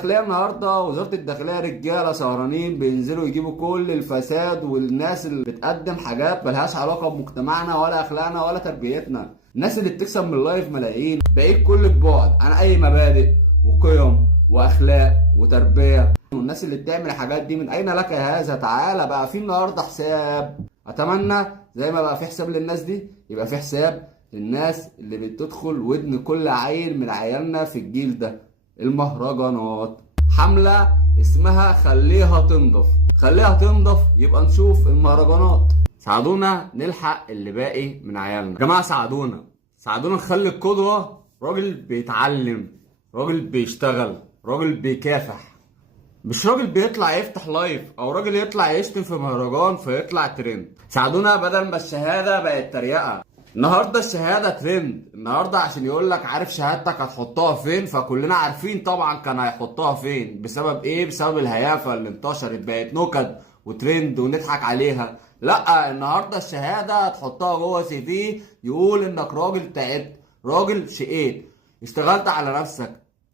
الداخليه النهارده، وزاره الداخليه رجاله سهرانين بينزلوا يجيبوا كل الفساد والناس اللي بتقدم حاجات ملهاش علاقه بمجتمعنا ولا اخلاقنا ولا تربيتنا. الناس اللي بتكسب من اللايف ملايين بعيد كل البعد عن اي مبادئ وقيم واخلاق وتربيه. والناس اللي بتعمل الحاجات دي من اين لك هذا؟ تعالى بقى في النهارده حساب. اتمنى زي ما بقى في حساب للناس دي يبقى في حساب للناس اللي بتدخل ودن كل عيل من عيالنا في الجيل ده. المهرجانات، حملة اسمها خليها تنضف. خليها تنضف يبقى نشوف المهرجانات. ساعدونا نلحق اللي باقي من عيالنا. يا جماعة ساعدونا نخلي القدوة راجل بيتعلم، راجل بيشتغل، راجل بيكافح، مش راجل بيطلع يفتح لايف او راجل يطلع يشتم في مهرجان فيطلع ترند. ساعدونا بدل ما الشهادة بقت تريقة. النهارده الشهاده ترند، النهارده عشان يقول لك عارف شهادتك هتحطها فين، فكلنا عارفين طبعا كان هيحطها فين. بسبب ايه؟ بسبب الهيافه اللي انتشرت بقت نكت وترند ونضحك عليها. لا، النهارده الشهاده هتحطها جوه سي في يقول انك راجل تعبت، راجل شقيت، اشتغلت على نفسك،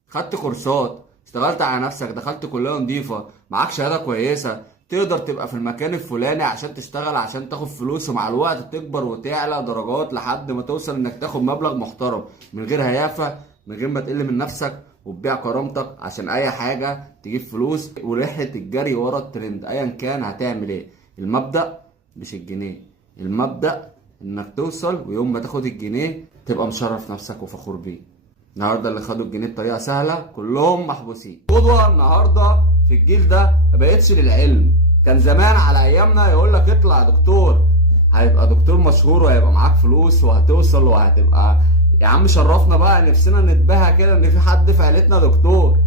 خدت كورسات، اشتغلت على نفسك، دخلت كليه نظيفه، معاك شهاده كويسه، تقدر تبقى في المكان الفلاني عشان تشتغل، عشان تاخد فلوس، ومع الوقت تكبر وتعلى درجات لحد ما توصل انك تاخد مبلغ محترم من غير هيافة، من غير ما تقل من نفسك وتبيع كرامتك عشان اي حاجة تجيب فلوس. ورحلة الجري ورا الترند ايا كان هتعمل ايه. المبدأ مش الجنيه، المبدأ انك توصل ويوم ما تاخد الجنيه تبقى مشرف نفسك وفخور بيه. النهارده اللي خدوا الجنيه بطريقة سهلة كلهم محبوسين. قدوة النهارده في الجيل ده ما بقتش للعلم. كان زمان على ايامنا يقول لك اطلع دكتور، هيبقى دكتور مشهور وهيبقى معاك فلوس وهتوصل وهتبقى يا عم شرفنا بقى، نفسنا نتباهى كده ان في حد في عيلتنا دكتور.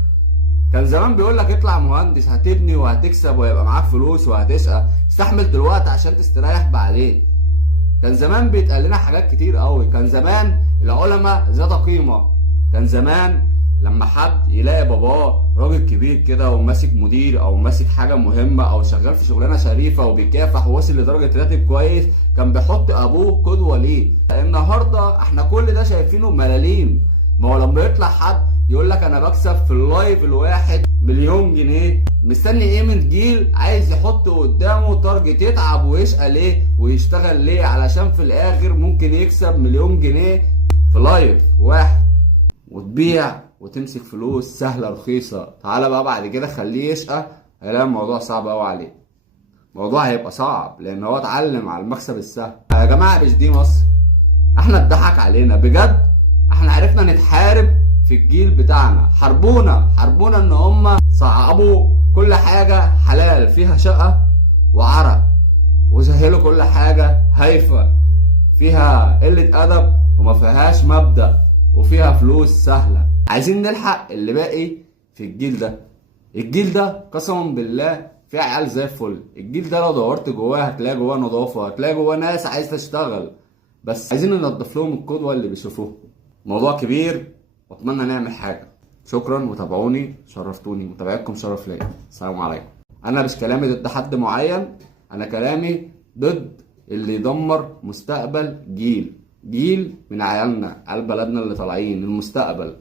كان زمان بيقول لك اطلع مهندس، هتبني وهتكسب وهيبقى معاك فلوس وهتشقى. استحمل دلوقتي عشان تستريح بعدين. كان زمان بيتقال لنا حاجات كتير قوي. كان زمان العلماء ذات قيمة. كان زمان لما حد يلاقي باباه راجل كبير كده وماسك مدير او ماسك حاجه مهمه او شغال في شغلانه شريفه وبيكافح وواصل لدرجه راتب كويس، كان بيحط ابوه قدوه ليه. النهارده احنا كل ده شايفينه ملاليم. ما هو لما يطلع حد يقول لك انا بكسب في اللايف الواحد مليون جنيه، مستني ايه من جيل عايز يحط قدامه تارجت يتعب ويشقى ليه ويشتغل ليه علشان في الاخر ممكن يكسب مليون جنيه في لايف واحد وتبيع وتمسك فلوس سهله رخيصه. تعالى بقى بعد كده خليه يشقى، هيلاقي الموضوع صعب قوي عليه. الموضوع هيبقى صعب لان هو اتعلم على المكسب السهل. يا جماعه مش دي مصر، احنا اتضحك علينا بجد. احنا عرفنا نتحارب في الجيل بتاعنا. حاربونا ان هم صعبوا كل حاجه حلال فيها شقه وعرق، وسهلوا كل حاجه هايفه فيها قله ادب وما فيهاش مبدأ وفيها فلوس سهلة. عايزين نلحق اللي باقي في الجيل ده. الجيل ده قسما بالله فيه عيال زي الفل. الجيل ده لو دورت جواه هتلاقي جواه نظافة، هتلاقي جواه ناس عايزة تشتغل، بس عايزين ننضف لهم القدوة اللي بيشوفوه. موضوع كبير واتمنى نعمل حاجة. شكرا وتابعوني، شرفتوني. متابعتكم شرف ليا. السلام عليكم. انا مش كلامي ضد حد معين، انا كلامي ضد اللي يدمر مستقبل جيل من عيالنا، عيال بلدنا اللي طالعين المستقبل.